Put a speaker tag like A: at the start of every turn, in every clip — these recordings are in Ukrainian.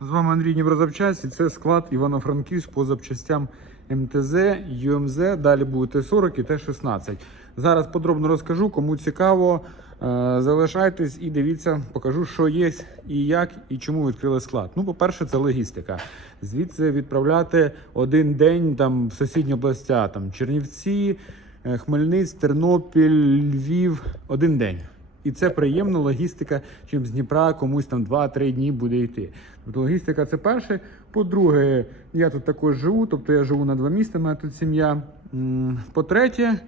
A: З вами Андрій Дніпрозапчасть і це склад Івано-Франківськ по запчастям МТЗ, ЮМЗ, далі буде Т-40 і Т-16. Зараз подробно розкажу, кому цікаво, е, залишайтесь і дивіться, покажу, що є і як, і чому відкрили склад. Ну, по-перше, це логістика. Звідси відправляти один день там, в сусідні областя, там, Чернівці, е, Хмельницьк, Тернопіль, Львів, один день. І це приємна логістика, чим з Дніпра комусь там 2-3 дні буде йти. Тобто логістика це перше. По-друге, я тут також живу, тобто я живу на два міста, мене тут сім'я. По-третє,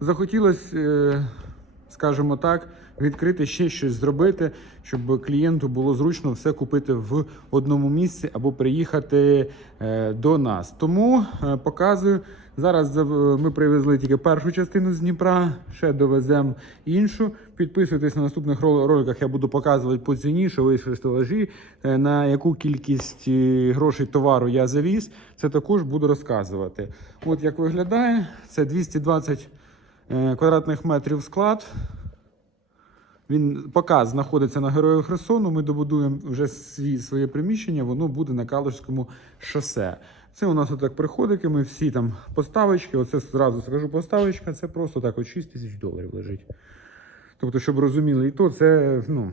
A: захотілося, е, скажімо так, відкрити ще щось зробити, щоб клієнту було зручно все купити в одному місці або приїхати е, до нас. Тому е, показую. Зараз ми привезли тільки першу частину з Дніпра, ще довеземо іншу. Підписуйтесь на наступних роликах. Я буду показувати по ціні, що вийшли стелажі, е, на яку кількість грошей товару я завіз. Це також буду розказувати. От як виглядає, це 220 е, квадратних метрів склад. Він поки знаходиться на Героїв Херсону. Ми добудуємо вже свій, своє приміщення, воно буде на Калужському шосе. Це у нас отак приходики, ми всі там поставочки. Оце зразу скажу поставочка, це просто так от 6 тисяч доларів лежить. Тобто, щоб розуміли, і то це ну,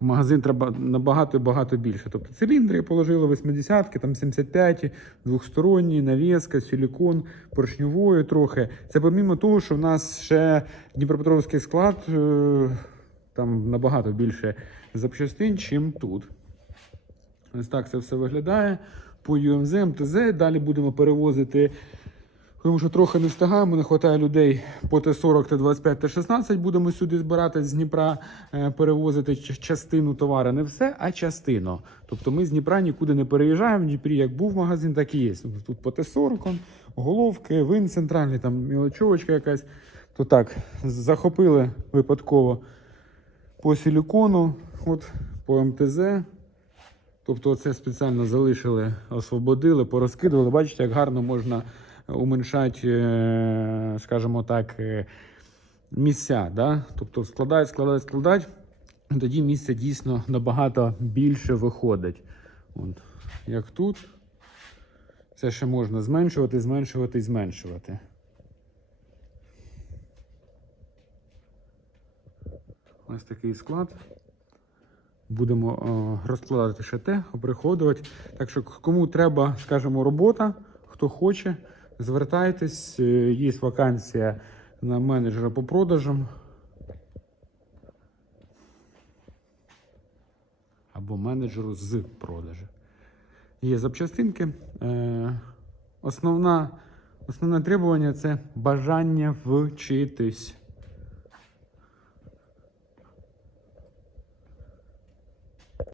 A: магазин треба набагато багато більше. Тобто циліндри положили 80-ки, там 75, двохсторонні, навіска, силікон, поршньової трохи. Це помімо того, що в нас ще Дніпропетровський склад, е, там набагато більше запчастин, чим тут. Ось так це все виглядає. По UMZ, МТЗ. Далі будемо перевозити. Тому що трохи не встигаємо, не вистачає людей по Т-40, Т-25, Т-16 будемо сюди збирати з Дніпра, е, перевозити частину товару. Не все, а частину. Тобто ми з Дніпра нікуди не переїжджаємо. В Дніпрі як був магазин, так і є. Тут по Т-40, головки, вин центральний, там мілочовочка якась. То так, захопили випадково по силікону, от, по МТЗ. Тобто це спеціально залишили, освободили, порозкидували. Бачите, як гарно можна уменьшати, е, скажімо так, е, місця. Да? Тобто складають, складають, складають. Тоді місця дійсно набагато більше виходить. От. Як тут. Це ще можна зменшувати, зменшувати і зменшувати. Ось такий склад. Будемо е, розкладати ще те, оприходувати. Так що, кому треба, скажімо, робота, хто хоче, звертайтесь. Е, Є вакансія на менеджера по продажам. Або менеджеру з продажу. Є запчастинки. Е, Основна, основне требування це бажання вчитись.